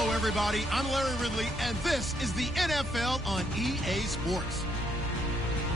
Hello, everybody. I'm Larry Ridley, and this is the NFL on EA Sports.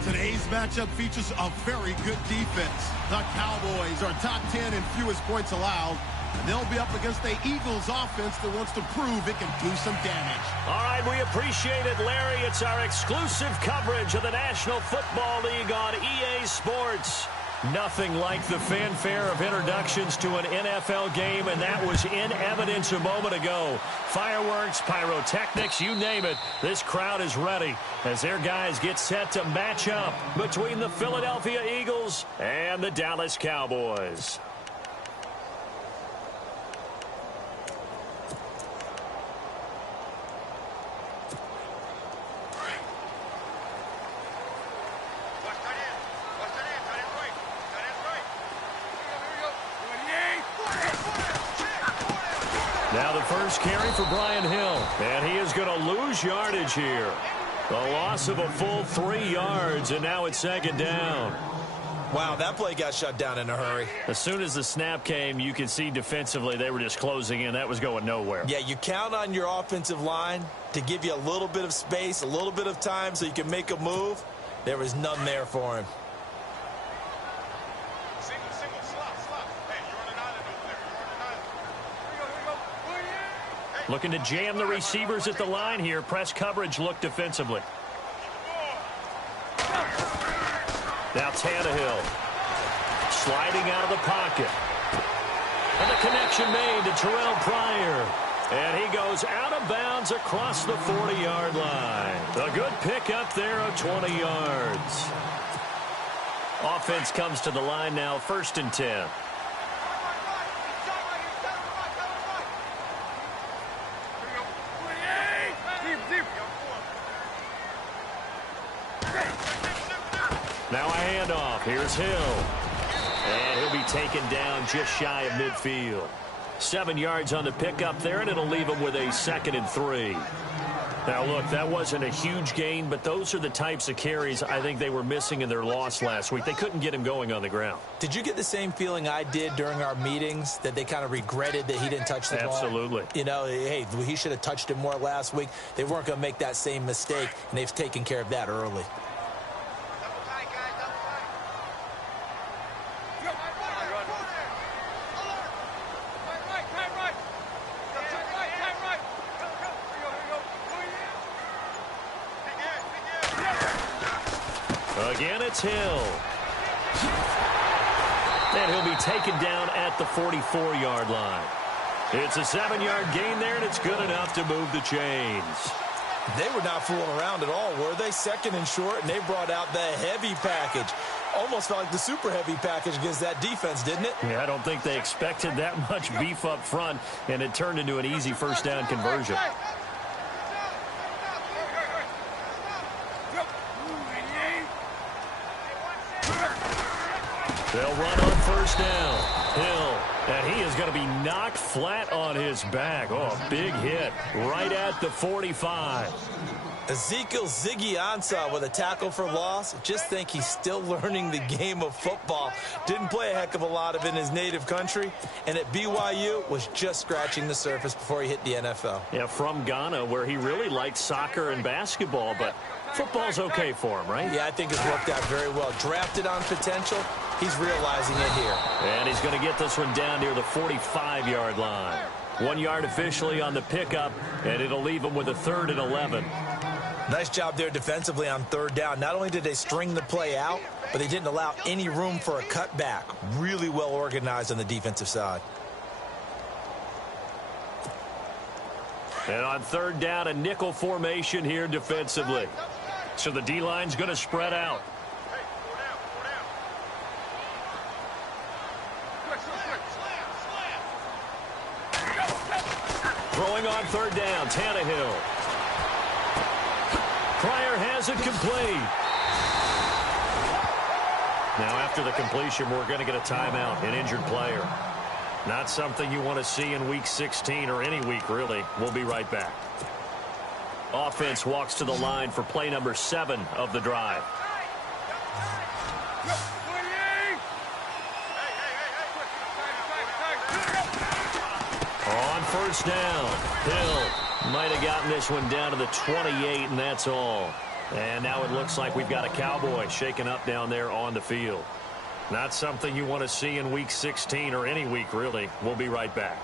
Today's matchup features a very good defense. The Cowboys are top 10 in fewest points allowed, and they'll be up against the Eagles offense that wants to prove it can do some damage. All right, we appreciate it, Larry. It's our exclusive coverage of the National Football League on EA Sports. Nothing like the fanfare of introductions to an NFL game, and that was in evidence a moment ago. Fireworks, pyrotechnics, you name it. This crowd is ready as their guys get set to match up between the Philadelphia Eagles and the Dallas Cowboys. Now the first carry for Brian Hill, and he is going to lose yardage here. A loss of a full 3 yards, and now it's second down. Wow, that play got shut down in a hurry. As soon as the snap came, you could see defensively they were just closing in. That was going nowhere. Yeah, you count on your offensive line to give you a little bit of space, a little bit of time so you can make a move. There was none there for him. Looking to jam the receivers at the line here. Press coverage look defensively. Now Tannehill sliding out of the pocket. And the connection made to Terrell Pryor. And he goes out of bounds across the 40-yard line. A good pickup there of 20 yards. Offense comes to the line now, 1st and 10. Now a handoff. Here's Hill. And he'll be taken down just shy of midfield. 7 yards on the pickup there, and it'll leave him with a 2nd and 3. Now, look, that wasn't a huge gain, but those are the types of carries I think they were missing in their loss last week. They couldn't get him going on the ground. Did you get the same feeling I did during our meetings, that they kind of regretted that he didn't touch the ball? Absolutely. You know, hey, he should have touched it more last week. They weren't going to make that same mistake, and they've taken care of that early. Again, it's Hill. And he'll be taken down at the 44-yard line. It's a 7-yard gain there, and it's good enough to move the chains. They were not fooling around at all, were they? 2nd and short, and they brought out the heavy package. Almost felt like the super heavy package against that defense, didn't it? Yeah, I don't think they expected that much beef up front, and it turned into an easy 1st down conversion. They'll run on 1st down. Hill, and he is going to be knocked flat on his back. Oh, a big hit right at the 45. Ezekiel Ziggy Ansah with a tackle for loss. Just think he's still learning the game of football. Didn't play a heck of a lot of it in his native country, and at BYU was just scratching the surface before he hit the NFL. Yeah, from Ghana, where he really liked soccer and basketball, but football's okay for him, right? Yeah, I think it's worked out very well. Drafted on potential. He's realizing it here. And he's going to get this one down near the 45-yard line. 1 yard officially on the pickup, and it'll leave him with a 3rd and 11. Nice job there defensively on 3rd down. Not only did they string the play out, but they didn't allow any room for a cutback. Really well organized on the defensive side. And on 3rd down, a nickel formation here defensively. So the D-line's going to spread out. Throwing on 3rd down, Tannehill. Pryor has it complete. Now after the completion, we're going to get a timeout, an injured player. Not something you want to see in Week 16 or any week, really. We'll be right back. Offense walks to the line for play number 7 of the drive. On first down. Hill might have gotten this one down to the 28, and that's all. And now it looks like we've got a Cowboy shaken up down there on the field. Not something you want to see in Week 16 or any week, really. We'll be right back.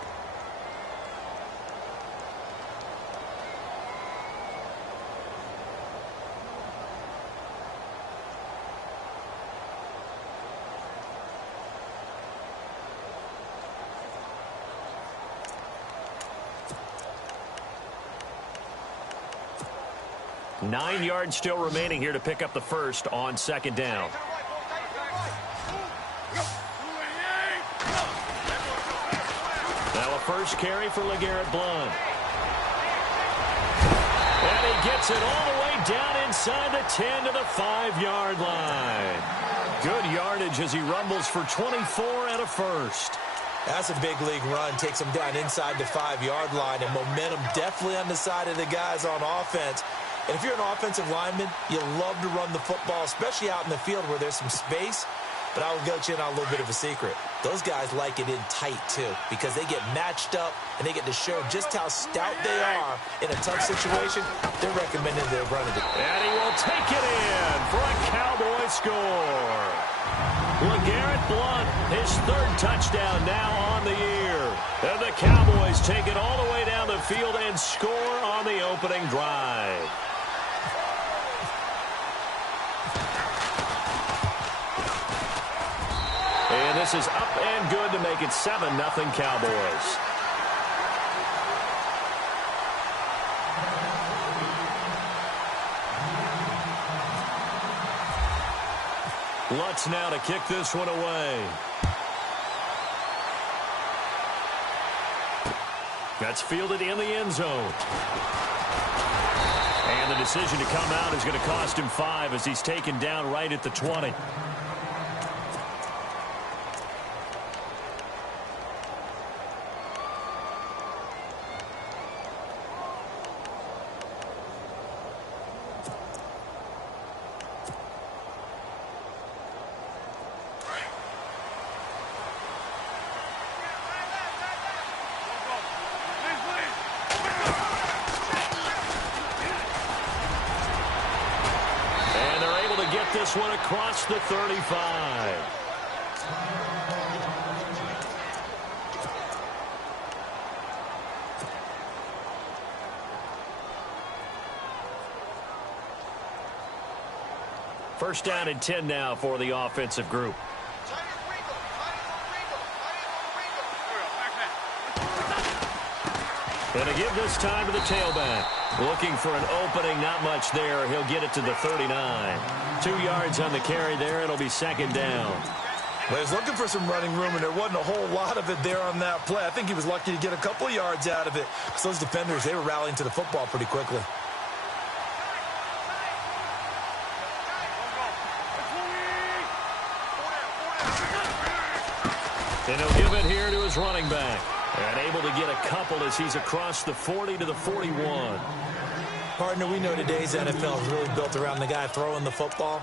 Nine yards still remaining here to pick up the first on second down. Now a first carry for LeGarrette Blount. And he gets it all the way down inside the 10 to the 5-yard line. Good yardage as he rumbles for 24 and a first. That's a big league run. Takes him down inside the 5-yard line, and momentum definitely on the side of the guys on offense. And if you're an offensive lineman, you love to run the football, especially out in the field where there's some space. But I will let you in on a little bit of a secret. Those guys like it in tight, too, because they get matched up and they get to show just how stout they are in a tough situation. They're recommending they run it. And he will take it in for a Cowboy score. LeGarrette Blount, his third touchdown now on the year. And the Cowboys take it all the way down the field and score on the opening drive. And this is up and good to make it 7-0 Cowboys. Lutz now to kick this one away. That's fielded in the end zone. And the decision to come out is going to cost him 5 as he's taken down right at the 20. This one across the 35. First down and 10 now for the offensive group. And to give this time to the tailback. Looking for an opening, not much there. He'll get it to the 39. 2 yards on the carry there. It'll be second down. Well, he was looking for some running room, and there wasn't a whole lot of it there on that play. I think he was lucky to get a couple of yards out of it. So those defenders, they were rallying to the football pretty quickly. And he'll give it here to his running back. And able to get a couple as he's across the 40 to the 41. Partner, we know today's NFL is really built around the guy throwing the football.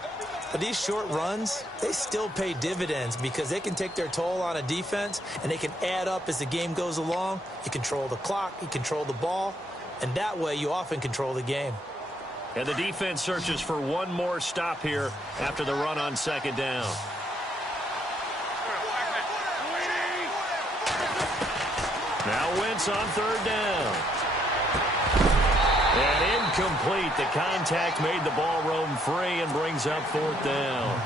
But these short runs, they still pay dividends because they can take their toll on a defense and they can add up as the game goes along. You control the clock, you control the ball, and that way you often control the game. And the defense searches for one more stop here after the run on second down. Now Wentz on third down. And incomplete. The contact made the ball roam free and brings up fourth down.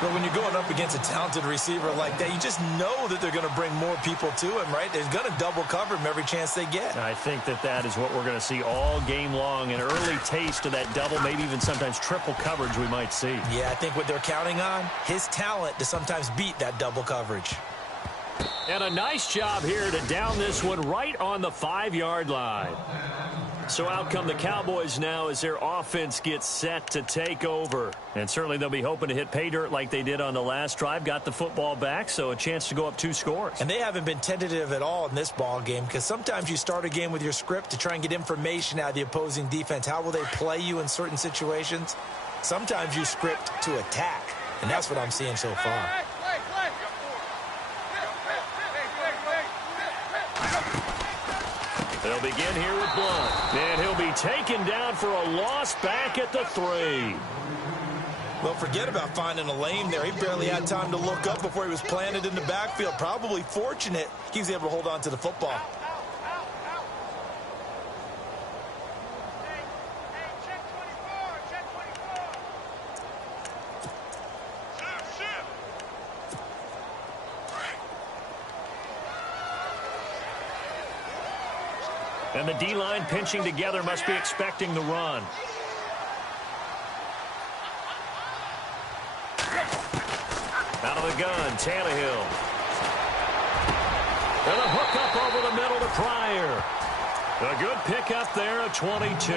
But when you're going up against a talented receiver like that, you just know that they're going to bring more people to him, right? They're going to double cover him every chance they get. I think that is what we're going to see all game long. An early taste of that double, maybe even sometimes triple coverage we might see. Yeah, I think what they're counting on, his talent to sometimes beat that double coverage. And a nice job here to down this one right on the 5-yard line. So out come the Cowboys now as their offense gets set to take over. And certainly they'll be hoping to hit pay dirt like they did on the last drive. Got the football back, so a chance to go up 2 scores. And they haven't been tentative at all in this ball game because sometimes you start a game with your script to try and get information out of the opposing defense. How will they play you in certain situations? Sometimes you script to attack, and that's what I'm seeing so far. begin here with Blunt. And he'll be taken down for a loss back at the 3. Well, forget about finding a lane there. He barely had time to look up before he was planted in the backfield. Probably fortunate he was able to hold on to the football. And the D-line pinching together must be expecting the run. Out of the gun, Tannehill. And a hook up over the middle to Pryor. A good pickup there at 22.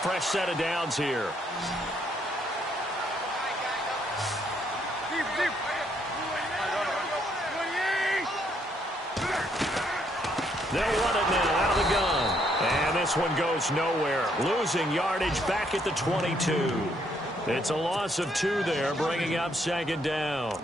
Fresh set of downs here. They'll run it now out of the gun. And this one goes nowhere. Losing yardage back at the 22. It's a loss of 2 there, bringing up 2nd down.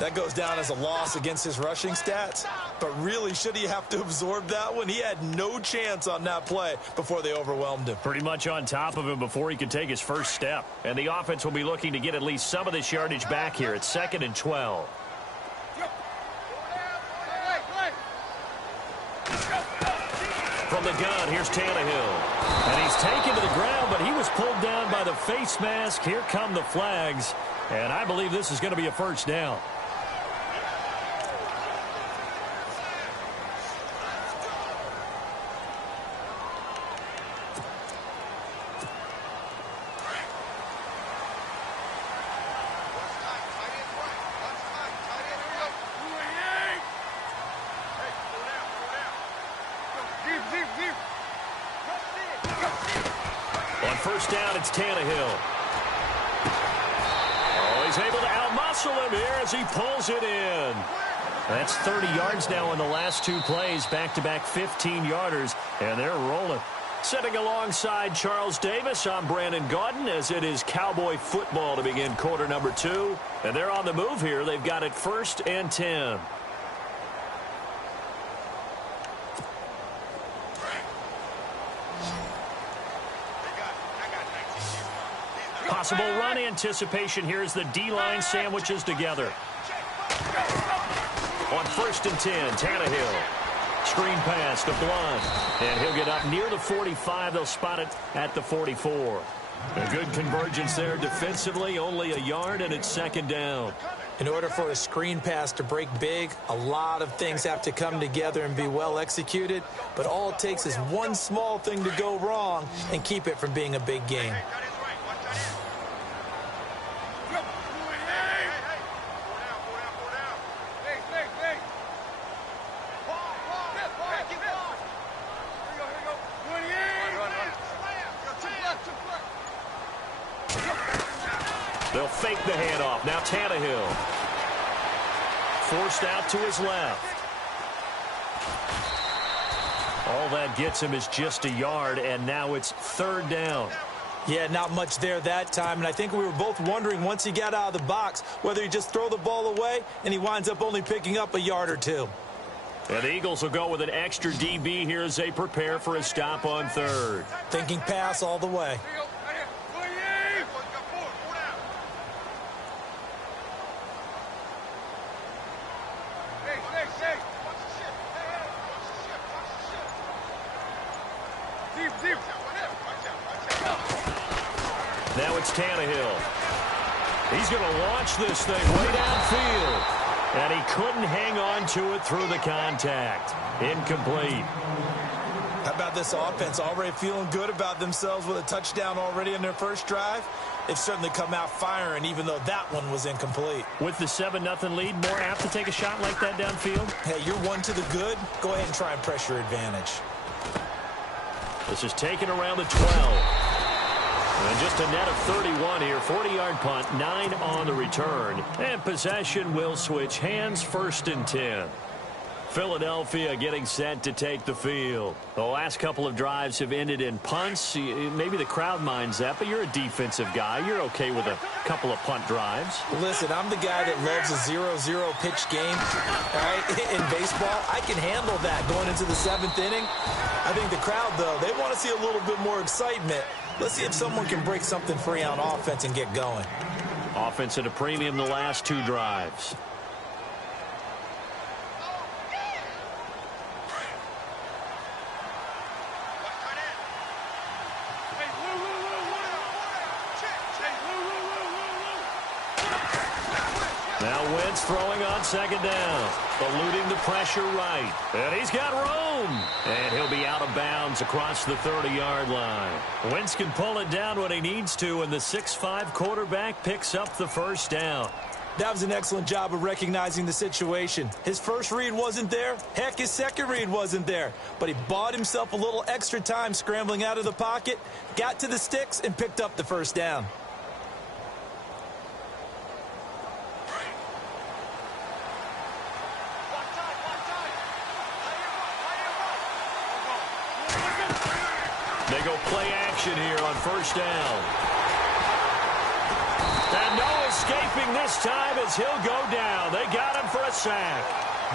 That goes down as a loss against his rushing stats. But really, should he have to absorb that one? He had no chance on that play before they overwhelmed him. Pretty much on top of him before he could take his first step. And the offense will be looking to get at least some of this yardage back here at 2nd and 12. From the gun, here's Tannehill. And he's taken to the ground, but he was pulled down by the face mask. Here come the flags. And I believe this is going to be a first down. On first down, it's Tannehill. Oh, he's able to outmuscle him here as he pulls it in. That's 30 yards now in the last 2 plays, back-to-back 15-yarders, and they're rolling. Sitting alongside Charles Davis, I'm Brandon Gaudin, as it is Cowboy football to begin quarter number 2. And they're on the move here. They've got it 1st and 10. Possible run anticipation here as the D-line sandwiches together. On 1st and 10, Tannehill. Screen pass to Blunt. And he'll get up near the 45. They'll spot it at the 44. A good convergence there defensively. Only a yard, and it's 2nd down. In order for a screen pass to break big, a lot of things have to come together and be well executed. But all it takes is one small thing to go wrong and keep it from being a big game. They'll fake the handoff. Now Tannehill. Forced out to his left. All that gets him is just a yard, and now it's 3rd down. Yeah, not much there that time, and I think we were both wondering once he got out of the box whether he just throw the ball away, and he winds up only picking up a yard or 2. And the Eagles will go with an extra DB here as they prepare for a stop on 3rd. Thinking pass all the way. Now it's Tannehill. He's going to launch this thing way downfield. And he couldn't hang on to it through the contact. Incomplete. How about this offense already feeling good about themselves with a touchdown already in their first drive? They've certainly come out firing, even though that one was incomplete. With the 7-0 lead, more apt to take a shot like that downfield? Hey, you're one to the good. Go ahead and try and press your advantage. This is taken around the 12. And just a net of 31 here. 40-yard punt, 9 on the return. And possession will switch hands, 1st and 10. Philadelphia getting set to take the field. The last couple of drives have ended in punts. Maybe the crowd minds that, but you're a defensive guy. You're okay with a couple of punt drives. Listen, I'm the guy that loves a 0-0 pitch game. All right, in baseball, I can handle that going into the 7th inning. I think the crowd, though, they want to see a little bit more excitement. Let's see if someone can break something free on offense and get going. Offense at a premium the last 2 drives. Now Wentz throwing on second down, eluding the pressure right. And he's got room. And he'll be out of bounds across the 30-yard line. Wentz can pull it down when he needs to, and the 6'5" quarterback picks up the first down. That was an excellent job of recognizing the situation. His first read wasn't there. Heck, his second read wasn't there. But he bought himself a little extra time scrambling out of the pocket, got to the sticks, and picked up the first down. They go play action here on first down. And no escaping this time as he'll go down. They got him for a sack.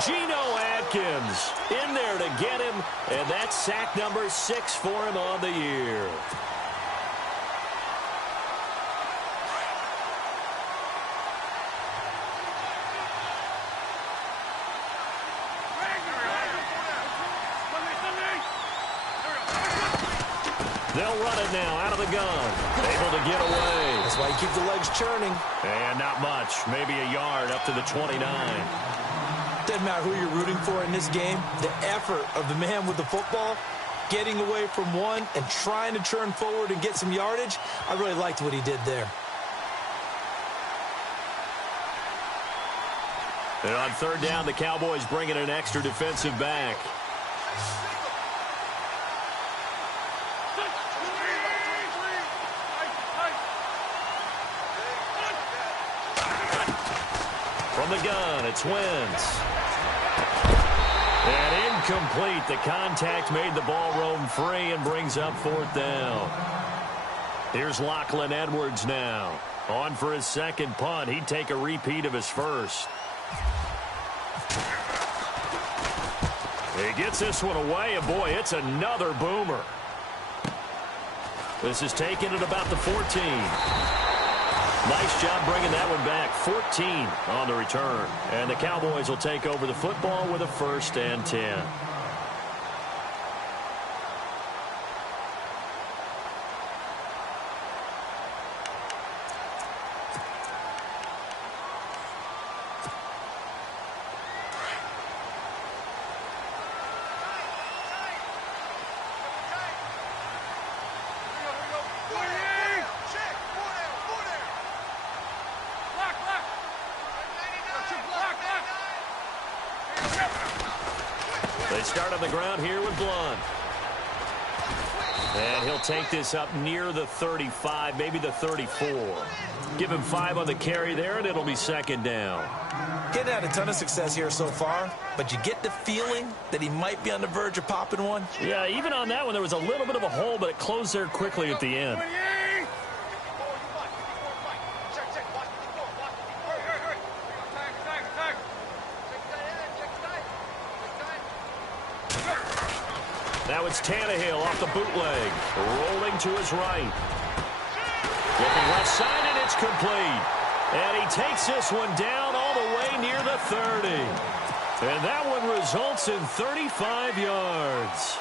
Geno Atkins in there to get him, and that's sack number 6 for him on the year. They'll run it now out of the gun. Able to get away. That's why you keep the legs churning. And not much. Maybe a yard up to the 29. Doesn't matter who you're rooting for in this game. The effort of the man with the football, getting away from one and trying to turn forward and get some yardage, I really liked what he did there. And on third down, the Cowboys bring in an extra defensive back. From the gun, it's Wentz. And incomplete. The contact made the ball roam free and brings up fourth down. Here's Lachlan Edwards now. On for his second punt. He'd take a repeat of his first. He gets this one away, and boy, it's another boomer. This is taken at about the 14. Nice job bringing that one back. 14 on the return. And the Cowboys will take over the football with a 1st and 10. They start on the ground here with Blunt. And he'll take this up near the 35, maybe the 34. Give him 5 on the carry there, and it'll be second down. He hadn't had a ton of success here so far, but you get the feeling that he might be on the verge of popping one. Yeah, even on that one, there was a little bit of a hole, but it closed there quickly at the end. Now it's Tannehill off the bootleg. Rolling to his right. Looking left side, and it's complete. And he takes this one down all the way near the 30. And that one results in 35 yards.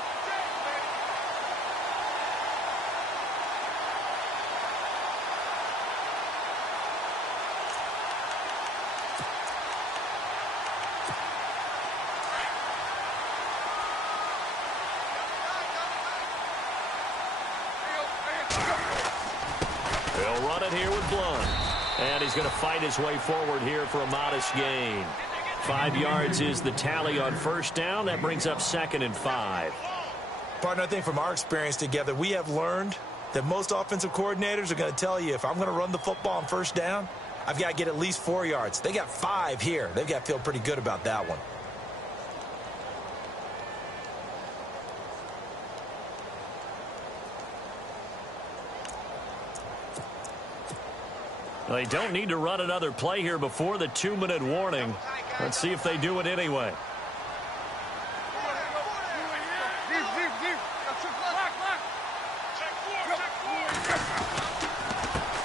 He'll run it here with Blunt. And he's going to fight his way forward here for a modest gain. 5 yards is the tally on first down. That brings up 2nd and 5. Partner, I think from our experience together, we have learned that most offensive coordinators are going to tell you, if I'm going to run the football on first down, I've got to get at least 4 yards. They got 5 here. They've got to feel pretty good about that one. They don't need to run another play here before the 2-minute warning. Let's see if they do it anyway.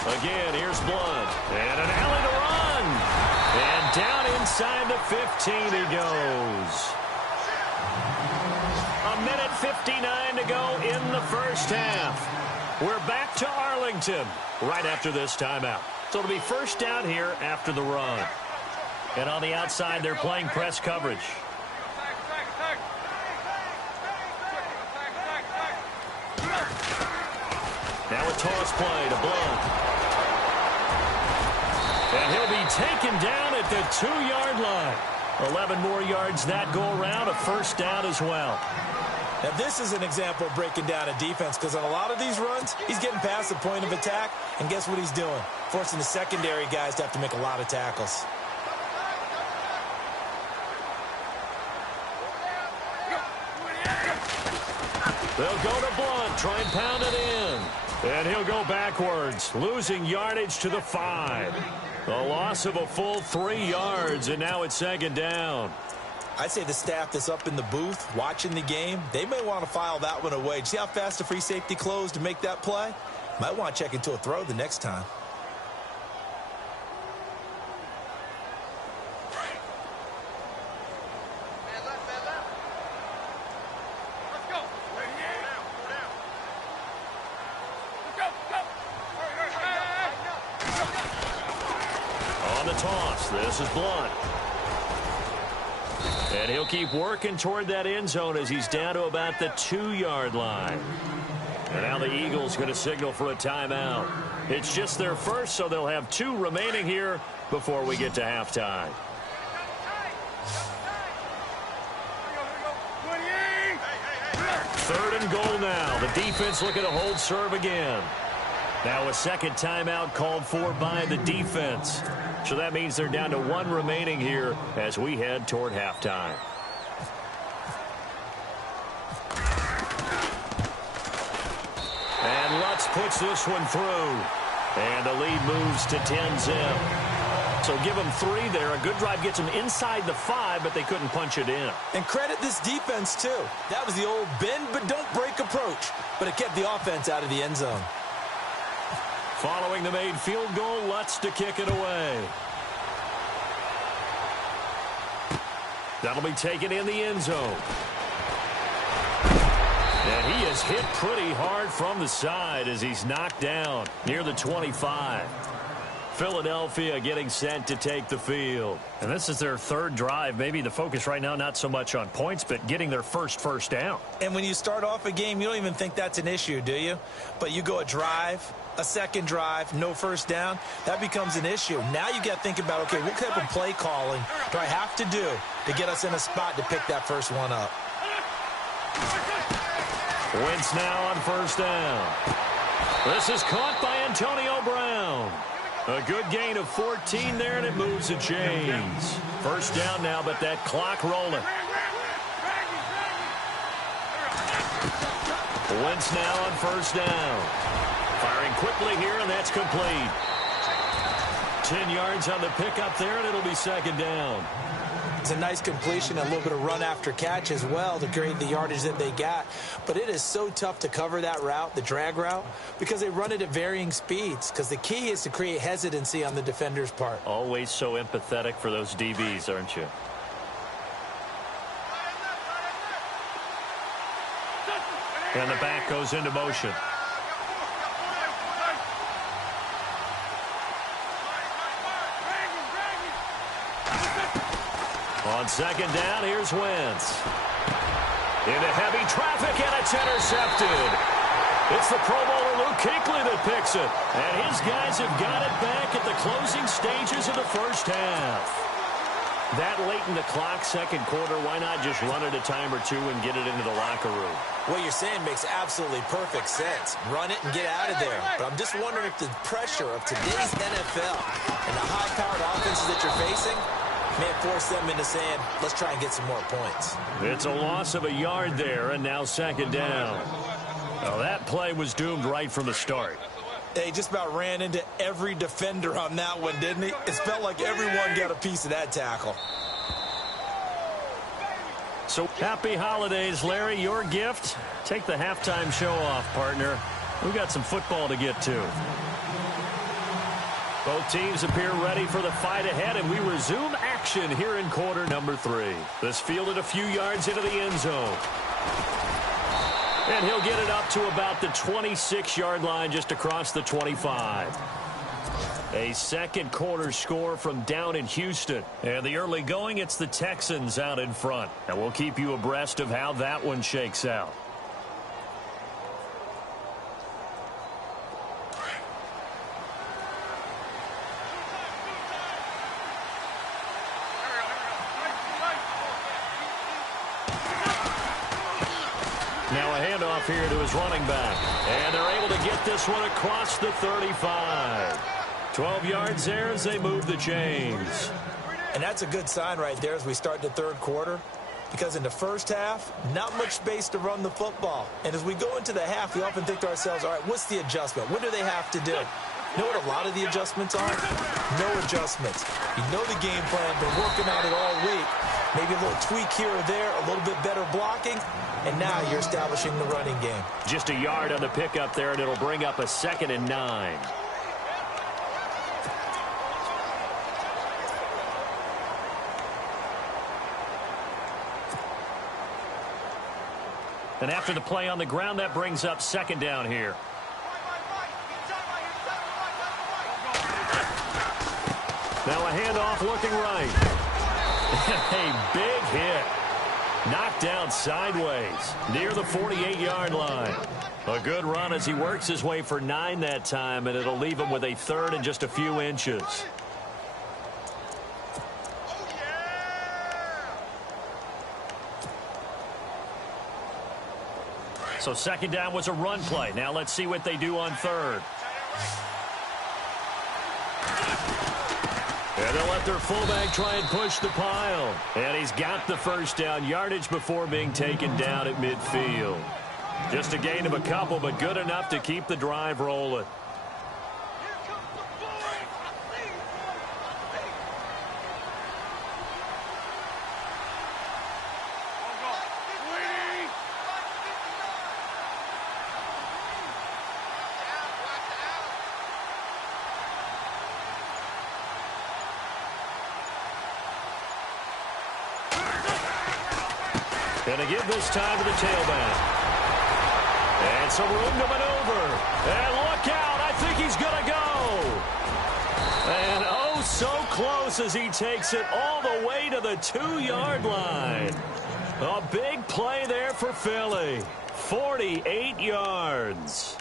Again, here's Blunt. And an alley to run. And down inside the 15 he goes. 1:59 to go in the first half. We're back to Arlington right after this timeout. So it'll be first down here after the run. And on the outside, they're playing press coverage. Now a toss play to Blunt. And he'll be taken down at the 2-yard line. 11 more yards that go around, a first down as well. Now, this is an example of breaking down a defense because on a lot of these runs, he's getting past the point of attack, and guess what he's doing? Forcing the secondary guys to have to make a lot of tackles. They'll go to Blunt, try and pound it in. And he'll go backwards, losing yardage to the 5. A loss of a full 3 yards, and now it's second down. I'd say the staff that's up in the booth watching the game, they may want to file that one away. See how fast the free safety closed to make that play? Might want to check into a throw the next time. On the toss, this is Blunt. And he'll keep working toward that end zone as he's down to about the 2-yard line. And now the Eagles going to signal for a timeout. It's just their first, so they'll have 2 remaining here before we get to halftime. Third and goal now. The defense looking to hold serve again. Now a second timeout called for by the defense. So that means they're down to 1 remaining here as we head toward halftime. And Lutz puts this one through. And the lead moves to 10-zip. So give them 3 there. A good drive gets them inside the 5, but they couldn't punch it in. And credit this defense, too. That was the old bend but don't break approach. But it kept the offense out of the end zone. Following the made field goal, Lutz to kick it away. That'll be taken in the end zone. And he is hit pretty hard from the side as he's knocked down near the 25. Philadelphia getting set to take the field. And this is their 3rd drive. Maybe the focus right now not so much on points, but getting their first down. And when you start off a game, you don't even think that's an issue, do you? But you go a drive, a second drive, no first down, that becomes an issue. Now you got to think about, okay, what type of play calling do I have to do to get us in a spot to pick that first one up? Wentz now on first down. This is caught by Antonio Brown. A good gain of 14 there, and it moves the chains. First down now, but that clock rolling. Wentz now on first down. Firing quickly here, and that's complete. 10 yards on the pickup there, and it'll be second down. It's a nice completion, a little bit of run after catch as well to create the yardage that they got. But it is so tough to cover that route, the drag route, because they run it at varying speeds. Because the key is to create hesitancy on the defender's part. Always so empathetic for those DBs, aren't you? And the back goes into motion. On second down, here's Wentz. Into heavy traffic, and it's intercepted. It's the Pro Bowler Luke Kuechly that picks it. And his guys have got it back at the closing stages of the first half. That late in the clock, second quarter, why not just run it a time or 2 and get it into the locker room? What you're saying makes absolutely perfect sense. Run it and get out of there. But I'm just wondering if the pressure of today's NFL and the high-powered offenses that you're facing may force them into saying, let's try and get some more points. It's a loss of a yard there, and now second down. Well, that play was doomed right from the start. He just about ran into every defender on that one, didn't he? It felt like everyone got a piece of that tackle. So happy holidays, Larry. Your gift? Take the halftime show off, partner. We've got some football to get to. Both teams appear ready for the fight ahead, and we resume action here in quarter number 3. This fielded a few yards into the end zone. And he'll get it up to about the 26-yard line, just across the 25. A second quarter score from down in Houston. And the early going, it's the Texans out in front. And we'll keep you abreast of how that one shakes out. Now a handoff here to his running back. And they're able to get this one across the 35. 12 yards there as they move the chains. And that's a good sign right there as we start the third quarter. Because in the first half, not much space to run the football. And as we go into the half, we often think to ourselves, all right, what's the adjustment? What do they have to do? You know what a lot of the adjustments are? No adjustments. You know the game plan, been working on it all week. Maybe a little tweak here or there, a little bit better blocking, and now you're establishing the running game. Just a yard on the pickup there, and it'll bring up a 2nd and 9. And after the play on the ground, that brings up 2nd down here. Now a handoff looking right. A big hit. Knocked down sideways near the 48-yard line. A good run as he works his way for 9 that time, and it'll leave him with a 3rd and just a few inches. So 2nd down was a run play. Now let's see what they do on 3rd. And they'll let their fullback try and push the pile. And he's got the 1st down yardage before being taken down at midfield. Just a gain of a couple, but good enough to keep the drive rolling. Going to give this time to the tailback. And some room to maneuver. And look out. I think he's going to go. And oh, so close as he takes it all the way to the 2-yard line. A big play there for Philly. 48 yards.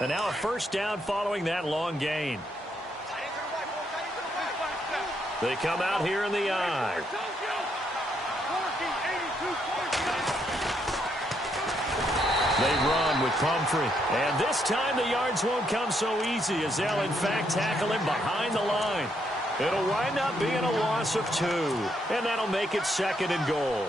And now a 1st down following that long gain. They come out here in the eye. They run with Pumphrey. And this time the yards won't come so easy as they'll in fact tackle him behind the line. It'll wind up being a loss of 2. And that'll make it 2nd and goal.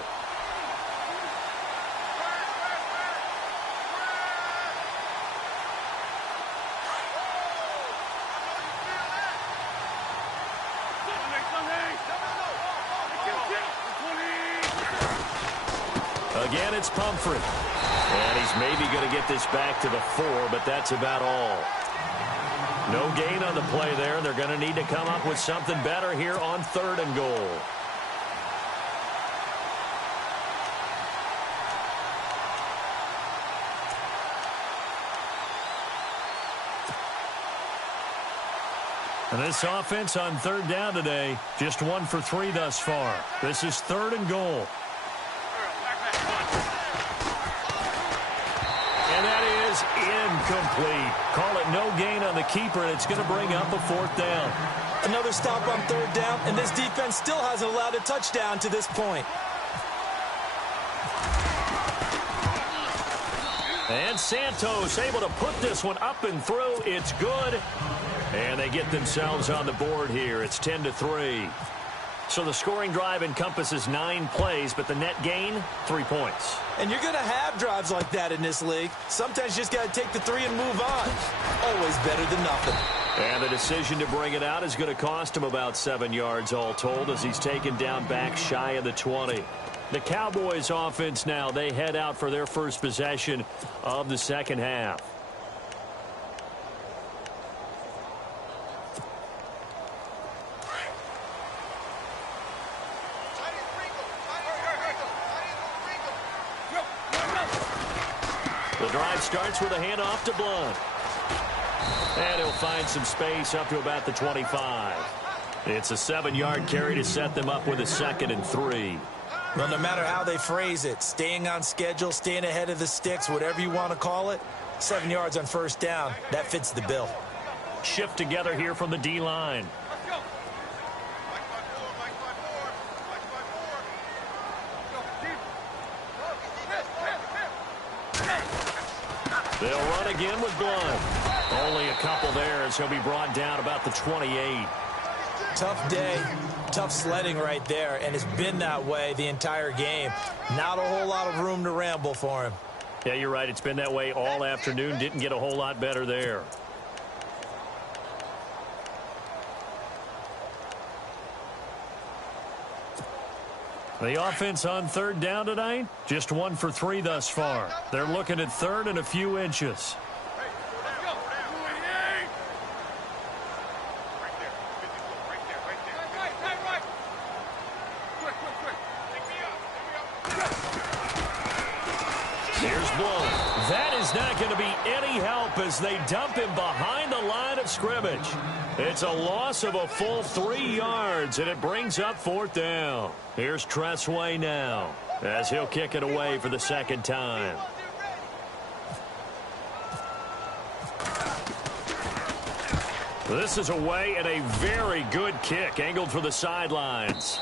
Again, it's Pumphrey. And he's maybe going to get this back to the 4, but that's about all. No gain on the play there. They're going to need to come up with something better here on 3rd and goal. And this offense on 3rd down today, just 1 for 3 thus far. This is 3rd and goal. Incomplete. Call it no gain on the keeper, and it's going to bring up a 4th down. Another stop on 3rd down, and this defense still hasn't allowed a touchdown to this point. And Santos able to put this one up and through. It's good. And they get themselves on the board here. It's 10-3. So the scoring drive encompasses 9 plays, but the net gain, 3 points. And you're going to have drives like that in this league. Sometimes you just got to take the 3 and move on. Always better than nothing. And the decision to bring it out is going to cost him about 7 yards all told as he's taken down back shy of the 20. The Cowboys offense now, they head out for their first possession of the second half. The drive starts with a handoff to Blunt. And he'll find some space up to about the 25. It's a 7-yard carry to set them up with a 2nd and 3. Well, no matter how they phrase it, staying on schedule, staying ahead of the sticks, whatever you want to call it, 7 yards on first down, that fits the bill. Shift together here from the D-line. They'll run again with Blunt. Only a couple there as he'll be brought down about the 28. Tough day, tough sledding right there, and it's been that way the entire game. Not a whole lot of room to ramble for him. Yeah, you're right. It's been that way all afternoon. Didn't get a whole lot better there. The offense on 3rd down tonight, just 1 for 3 thus far. They're looking at 3rd and a few inches. Here's Blunt. That is not going to be any help as they dump him behind the line of scrimmage. It's a loss of a full 3 yards, and it brings up 4th down. Here's Tressway now as he'll kick it away for the 2nd time. This is away and a very good kick angled for the sidelines.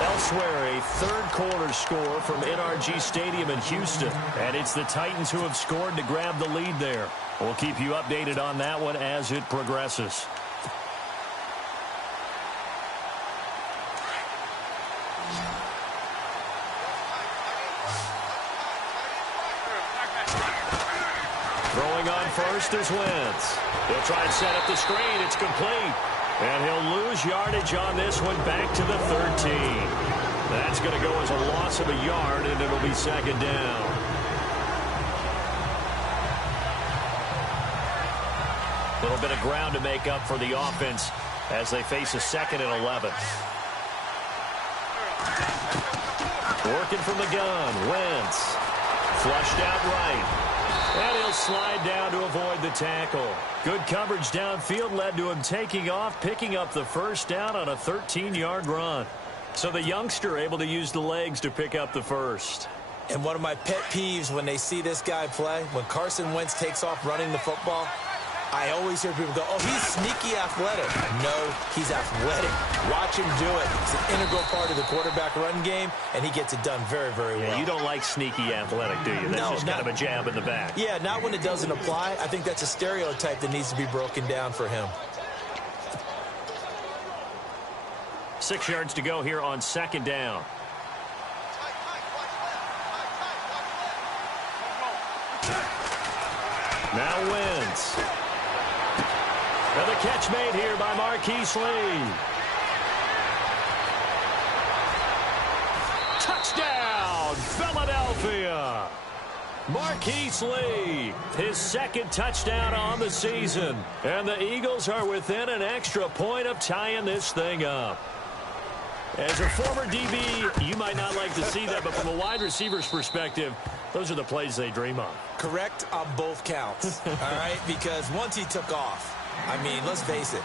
Elsewhere, a 3rd quarter score from NRG Stadium in Houston. And it's the Titans who have scored to grab the lead there. We'll keep you updated on that one as it progresses. Throwing on first is Wentz. He'll try and set up the screen. It's complete. And he'll lose yardage on this one back to the 13. That's going to go as a loss of a yard, and it'll be 2nd down. A little bit of ground to make up for the offense as they face a 2nd and 11. Working from the gun, Wentz. Flushed out right. And he'll slide down to avoid the tackle. Good coverage downfield led to him taking off, picking up the 1st down on a 13-yard run. So the youngster able to use the legs to pick up the 1st. And one of my pet peeves when they see this guy play, when Carson Wentz takes off running the football, I always hear people go, oh, he's sneaky athletic. No, he's athletic. Watch him do it. It's an integral part of the quarterback run game, and he gets it done very, very well. You don't like sneaky athletic, do you? That's just kind of a jab in the back. Yeah, not when it doesn't apply. I think that's a stereotype that needs to be broken down for him. 6 yards to go here on 2nd down. Now Wentz. And the catch made here by Marquise Lee. Touchdown, Philadelphia. Marquise Lee, his 2nd touchdown on the season. And the Eagles are within an extra point of tying this thing up. As a former DB, you might not like to see that, but from a wide receiver's perspective, those are the plays they dream of. Correct on both counts, all right? Because once he took off, I mean, let's face it,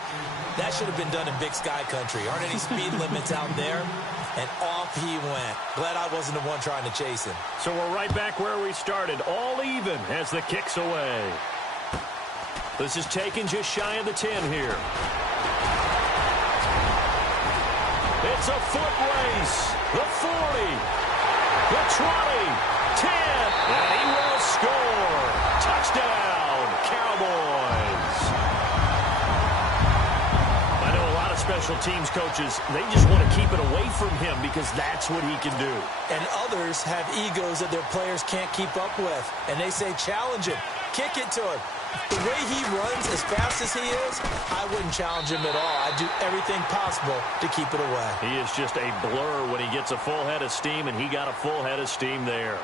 that should have been done in Big Sky country. Aren't any speed limits out there? And off he went. Glad I wasn't the one trying to chase him. So we're right back where we started, all even as the kick's away. This is taken just shy of the 10 here. It's a foot race. The 40, the 20, 10, and he will score. Touchdown, Cowboys. I know a lot of special teams coaches, they just want to keep it away from him because that's what he can do. And others have egos that their players can't keep up with. And they say, challenge him. Kick it to him. The way he runs as fast as he is, I wouldn't challenge him at all. I'd do everything possible to keep it away. He is just a blur when he gets a full head of steam, and he got a full head of steam there.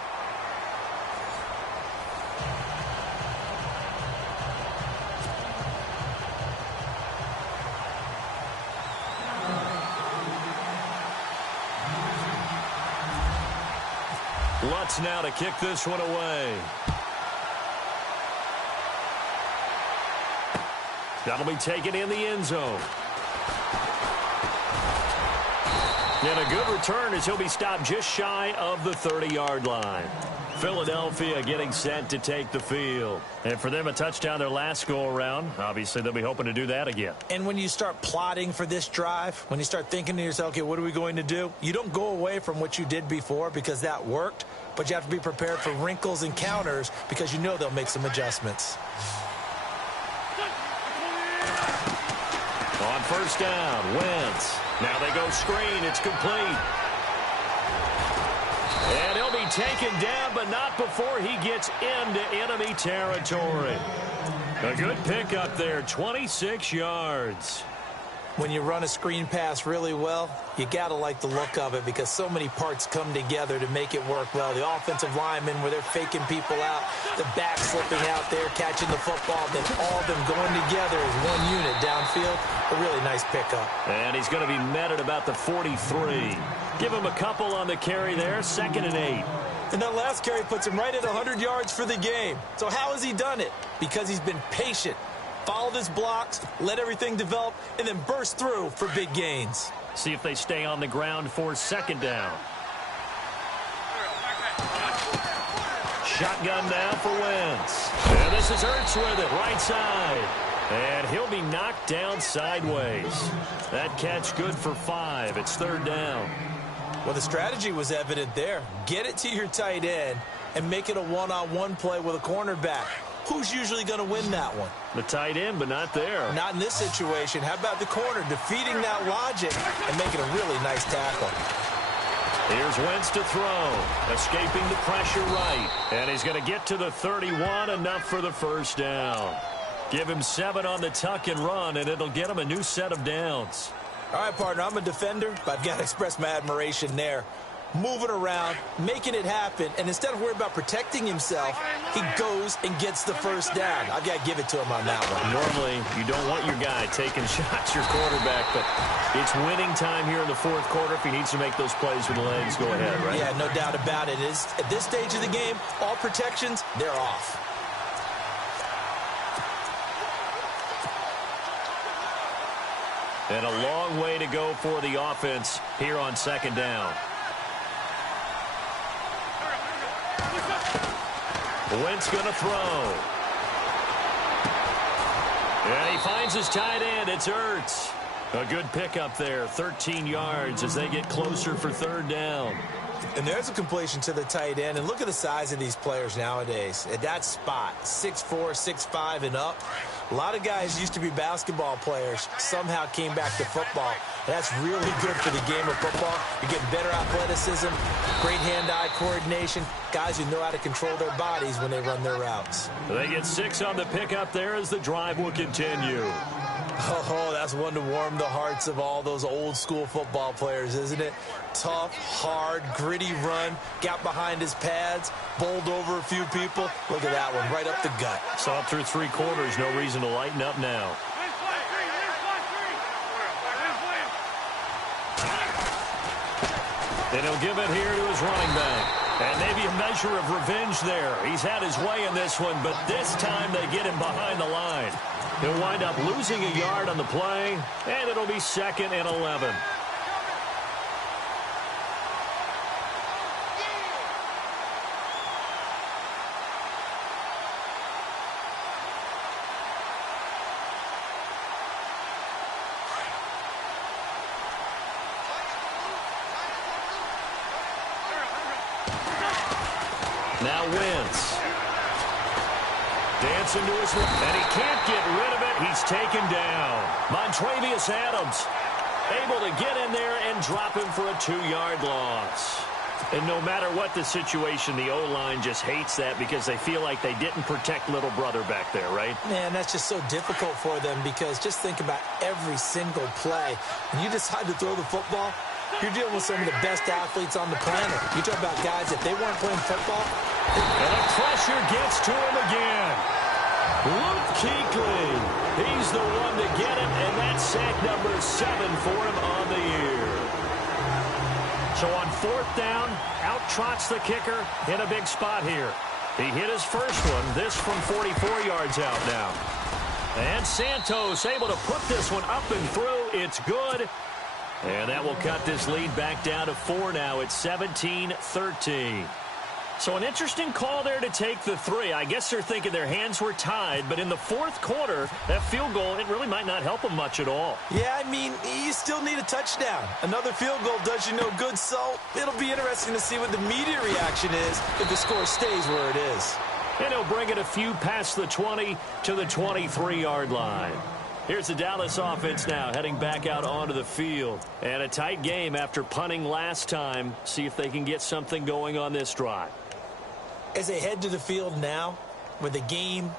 Lutz now to kick this one away. That'll be taken in the end zone. And a good return as he'll be stopped just shy of the 30-yard line. Philadelphia getting set to take the field. And for them, a touchdown their last go-around. Obviously, they'll be hoping to do that again. And when you start plotting for this drive, when you start thinking to yourself, okay, what are we going to do? You don't go away from what you did before because that worked, but you have to be prepared for wrinkles and counters because you know they'll make some adjustments. On first down, Wentz. Now they go screen. It's complete. And he'll be taken down, but not before he gets into enemy territory. A good pickup there, 26 yards. When you run a screen pass really well, you got to like the look of it because so many parts come together to make it work well. The offensive linemen where they're faking people out, the back slipping out there, catching the football, then all of them going together as one unit downfield. A really nice pickup. And he's going to be met at about the 43. Give him a couple on the carry there, 2nd and 8. And that last carry puts him right at 100 yards for the game. So how has he done it? Because he's been patient. Followed his blocks, let everything develop, and then burst through for big gains. See if they stay on the ground for 2nd down. Shotgun now for Wentz. And this is Ertz with it, right side. And he'll be knocked down sideways. That catch good for 5. It's 3rd down. Well, the strategy was evident there. Get it to your tight end and make it a one-on-one play with a cornerback. Who's usually going to win that one? The tight end, but not there. Not in this situation. How about the corner defeating that logic and making a really nice tackle? Here's Wentz to throw. Escaping the pressure right. And he's going to get to the 31, enough for the first down. Give him 7 on the tuck and run, and it'll get him a new set of downs. All right, partner, I'm a defender, but I've got to express my admiration there. Moving around, making it happen, and instead of worrying about protecting himself, he goes and gets the first down. I've got to give it to him on that one. Normally, you don't want your guy taking shots, your quarterback, but it's winning time here in the 4th quarter. If he needs to make those plays with the legs, go ahead, right? Yeah, no doubt about it. At this stage of the game, all protections, they're off. And a long way to go for the offense here on 2nd down. Wentz going to throw. And he finds his tight end. It's Ertz. A good pickup there. 13 yards as they get closer for 3rd down. And there's a completion to the tight end. And look at the size of these players nowadays. At that spot, 6'4", 6'5", and up. A lot of guys used to be basketball players, somehow came back to football. That's really good for the game of football. You're getting better athleticism, great hand-eye coordination, guys who know how to control their bodies when they run their routes. They get 6 on the pickup there as the drive will continue. Oh, that's one to warm the hearts of all those old-school football players, isn't it? Tough, hard, gritty run, got behind his pads, bowled over a few people. Look at that one, right up the gut. Saw it through 3 quarters, no reason to lighten up now. And he'll give it here to his running back. And maybe a measure of revenge there. He's had his way in this one, but this time they get him behind the line. He'll wind up losing a yard on the play, and it'll be 2nd and 11. Now Wentz. Dancing to his right, and he can't get rid of it. He's taken down. Montravius Adams Able to get in there and drop him for a 2-yard loss. And no matter what the situation, the O-line just hates that because they feel like they didn't protect little brother back there, right? Man, that's just so difficult for them because just think about every single play. When you decide to throw the football, you're dealing with some of the best athletes on the planet. You talk about guys, if they weren't playing football. And the pressure gets to him again. Luke Kuechly. He's the one to get it, and that's sack number 7 for him on the year. So on 4th down, out trots the kicker in a big spot here. He hit his first one, this from 44 yards out now. And Santos able to put this one up and through. It's good. And that will cut this lead back down to 4 now. It's 17-13. So an interesting call there to take the 3. I guess they're thinking their hands were tied, but in the 4th quarter, that field goal, it really might not help them much at all. Yeah, I mean, you still need a touchdown. Another field goal does you no good, so it'll be interesting to see what the media reaction is if the score stays where it is. And he'll bring it a few past the 20 to the 23-yard line. Here's the Dallas offense now heading back out onto the field. And a tight game after punting last time. See if they can get something going on this drive. As they head to the field now, with the game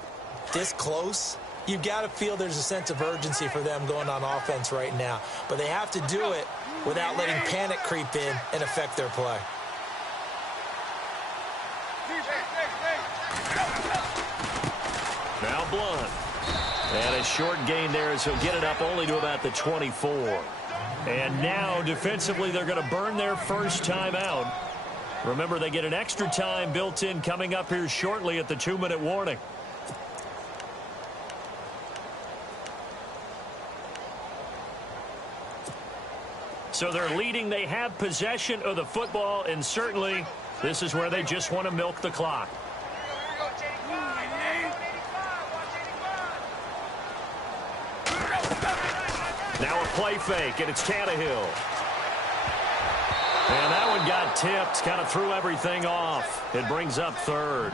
this close, you've got to feel there's a sense of urgency for them going on offense right now. But they have to do it without letting panic creep in and affect their play. Now Blunt. And a short gain there as he'll get it up only to about the 24. And now defensively they're going to burn their first time out. Remember, they get an extra time built in coming up here shortly at the 2-minute warning. So they're leading. They have possession of the football, and certainly this is where they just want to milk the clock. Now a play fake, and it's Tannehill. And that one got tipped, kind of threw everything off. It brings up 3rd.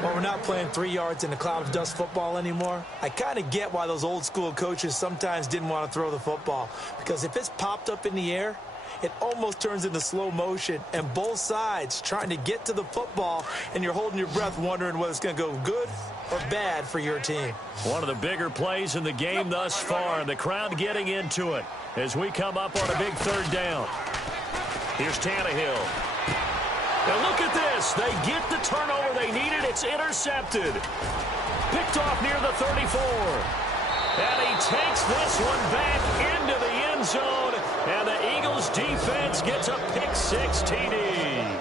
Well, we're not playing 3 yards in a cloud of dust football anymore. I kind of get why those old school coaches sometimes didn't want to throw the football. Because if it's popped up in the air, it almost turns into slow motion. And both sides trying to get to the football, and you're holding your breath wondering whether it's going to go good or bad for your team. One of the bigger plays in the game thus far. The crowd getting into it as we come up on a big 3rd down. Here's Tannehill. Now look at this. They get the turnover they needed. It's intercepted. Picked off near the 34. And he takes this one back into the end zone. And the Eagles defense gets a pick-6 TD.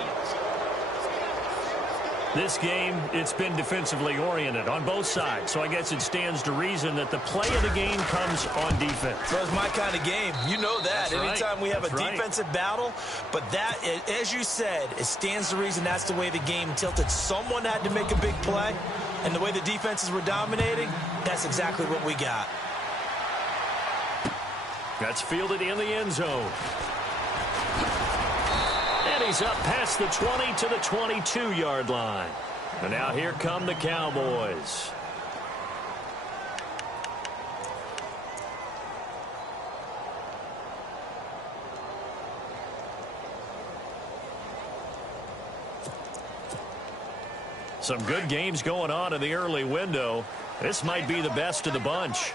This game, it's been defensively oriented on both sides. So I guess it stands to reason that the play of the game comes on defense. Well, it's my kind of game. You know that. That's anytime right. we have That's a right. defensive battle. But that, as you said, it stands to reason that's the way the game tilted. Someone had to make a big play. And the way the defenses were dominating, that's exactly what we got. That's fielded in the end zone. And he's up past the 20 to the 22-yard line. And now here come the Cowboys. Some good games going on in the early window. This might be the best of the bunch.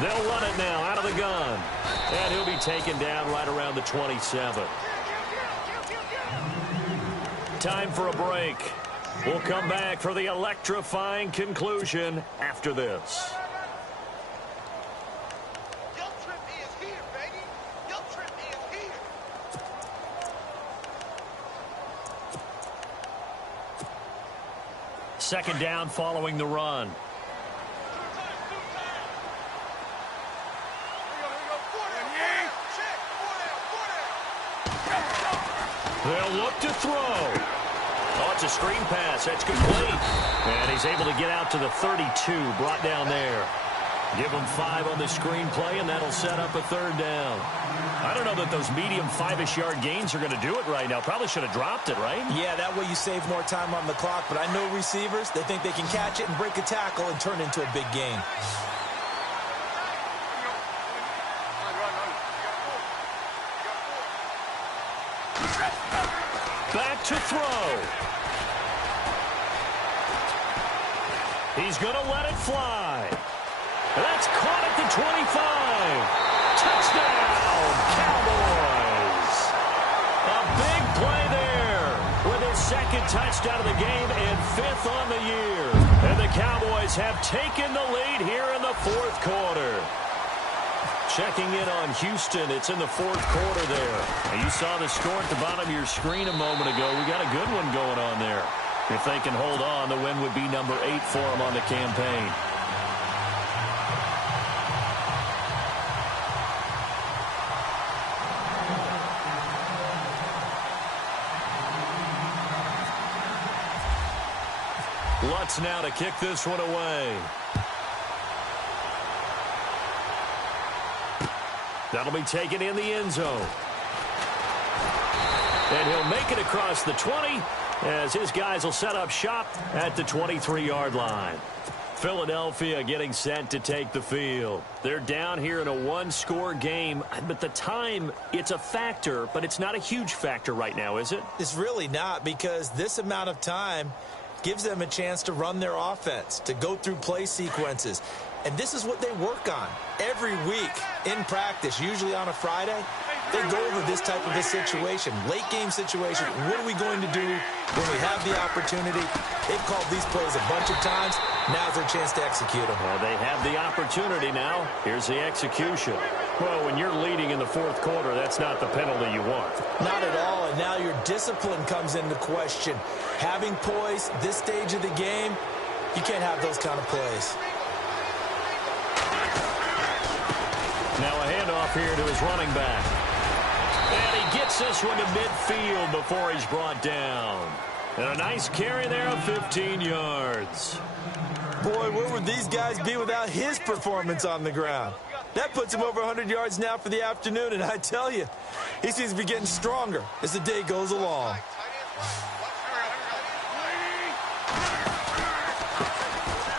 They'll run it now out of the gun. And he'll be taken down right around the 27. Time for a break. We'll come back for the electrifying conclusion after this. Second down following the run. They'll look to throw. Oh, it's a screen pass. That's complete. And he's able to get out to the 32, brought down there. Give them 5 on the screenplay, and that'll set up a 3rd down. I don't know that those medium 5-ish yard gains are going to do it right now. Probably should have dropped it, right? Yeah, that way you save more time on the clock. But I know receivers, they think they can catch it and break a tackle and turn it into a big gain. Back to throw. He's going to let it fly. That's caught at the 25. Touchdown, Cowboys. A big play there with his 2nd touchdown of the game and 5th on the year. And the Cowboys have taken the lead here in the 4th quarter. Checking in on Houston. It's in the 4th quarter there. And you saw the score at the bottom of your screen a moment ago. We got a good one going on there. If they can hold on, the win would be number 8 for them on the campaign. Lutz now to kick this one away. That'll be taken in the end zone. And he'll make it across the 20 as his guys will set up shop at the 23-yard line. Philadelphia getting set to take the field. They're down here in a 1-score game, but the time, it's a factor, but it's not a huge factor right now, is it? It's really not, because this amount of time gives them a chance to run their offense, to go through play sequences. And this is what they work on every week in practice, usually on a Friday. They go over this type of a situation, late game situation. What are we going to do when we have the opportunity? They've called these plays a bunch of times. Now's their chance to execute them. Well, they have the opportunity now. Here's the execution. Well, when you're leading in the 4th quarter, that's not the penalty you want. Not at all, and now your discipline comes into question. Having poise this stage of the game, you can't have those kind of plays. Now a handoff here to his running back. And he gets this one to midfield before he's brought down. And a nice carry there of 15 yards. Boy, where would these guys be without his performance on the ground? That puts him over 100 yards now for the afternoon, and I tell you, he seems to be getting stronger as the day goes along.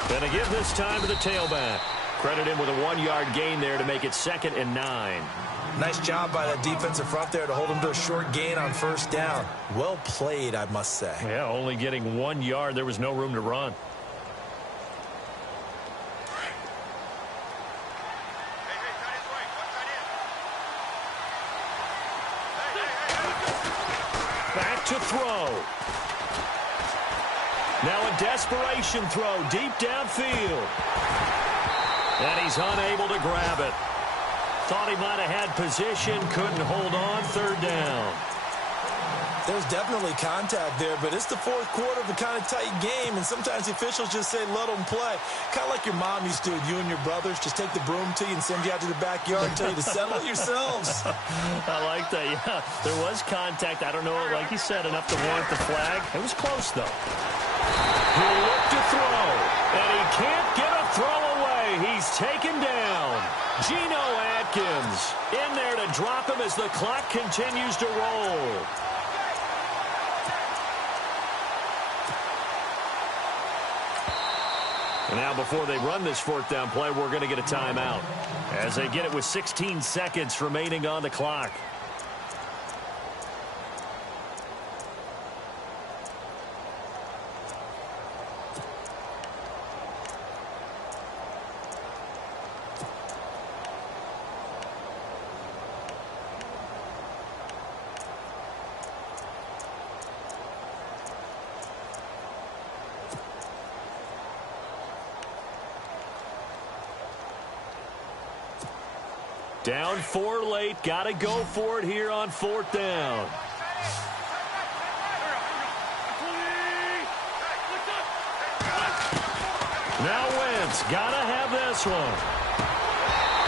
Gonna give this time to the tailback. Credit him with a 1-yard gain there to make it 2nd and 9. Nice job by that defensive front there to hold him to a short gain on 1st down. Well played, I must say. Yeah, only getting 1 yard. There was no room to run. Back to throw. Now a desperation throw deep downfield. And he's unable to grab it. Thought he might have had position, couldn't hold on, 3rd down. There's definitely contact there, but it's the 4th quarter of a kind of tight game, and sometimes the officials just say, let them play. Kind of like your mom used to, you and your brothers, just take the broom to you and send you out to the backyard and tell you to settle it yourselves. I like that, yeah. There was contact. I don't know, like you said, enough to warrant the flag. It was close, though. He'll look to throw, and he can't get a throw away. He's taken down. Geno Atkins in there to drop him as the clock continues to roll. And now before they run this 4th down play, we're going to get a timeout as they get it with 16 seconds remaining on the clock. Down 4 late. Got to go for it here on 4th down. Now Wentz. Got to have this one.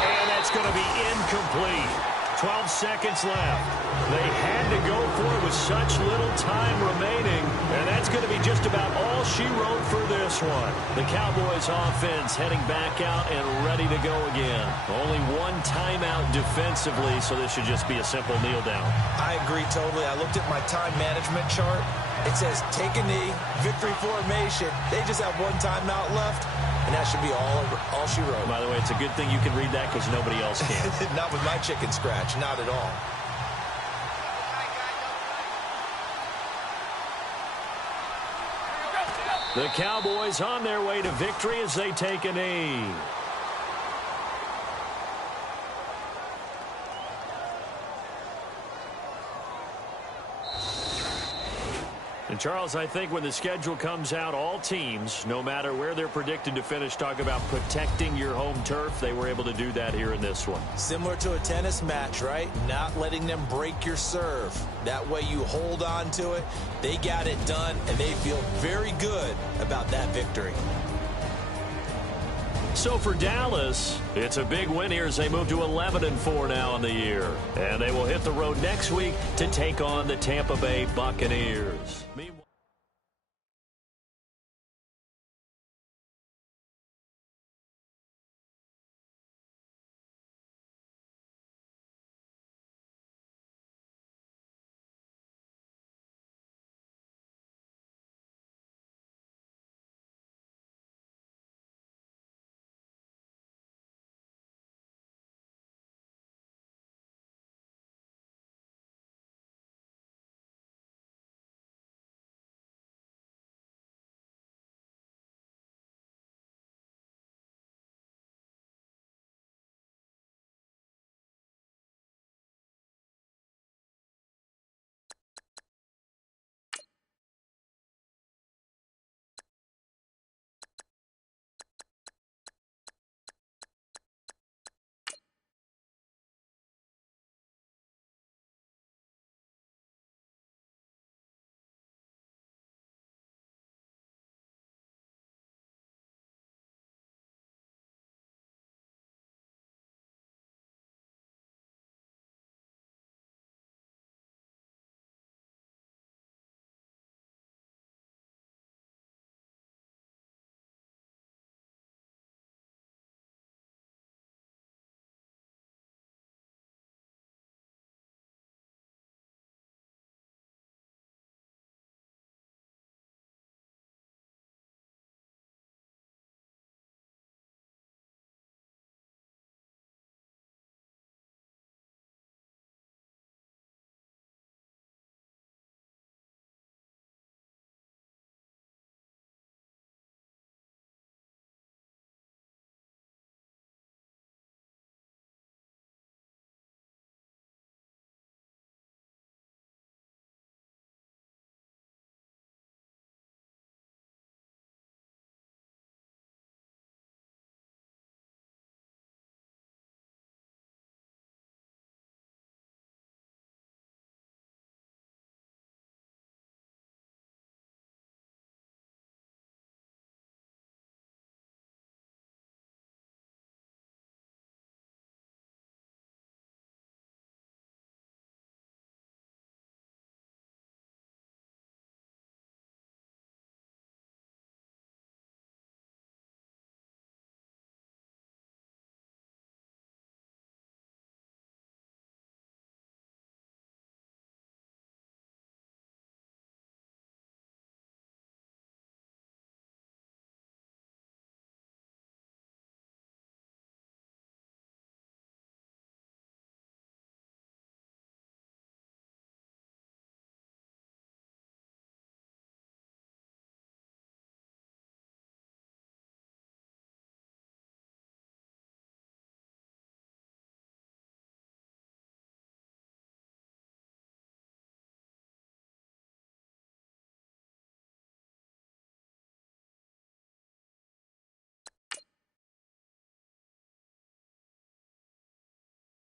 And that's going to be incomplete. 12 seconds left. They had to go for it with such little time remaining, and that's going to be just about all she wrote for this one. The Cowboys offense heading back out and ready to go again. Only one timeout defensively, so this should just be a simple kneel down. I agree totally. I looked at my time management chart. It says take a knee, victory formation. They just have one timeout left, and that should be all she wrote. By the way, it's a good thing you can read that because nobody else can. Not with my chicken scratch, not at all. The Cowboys on their way to victory as they take a knee. And Charles, I think when the schedule comes out, all teams, no matter where they're predicted to finish, talk about protecting your home turf. They were able to do that here in this one. Similar to a tennis match, right? Not letting them break your serve. That way you hold on to it. They got it done, and they feel very good about that victory. So for Dallas, it's a big win here as they move to 11-4 now in the year. And they will hit the road next week to take on the Tampa Bay Buccaneers.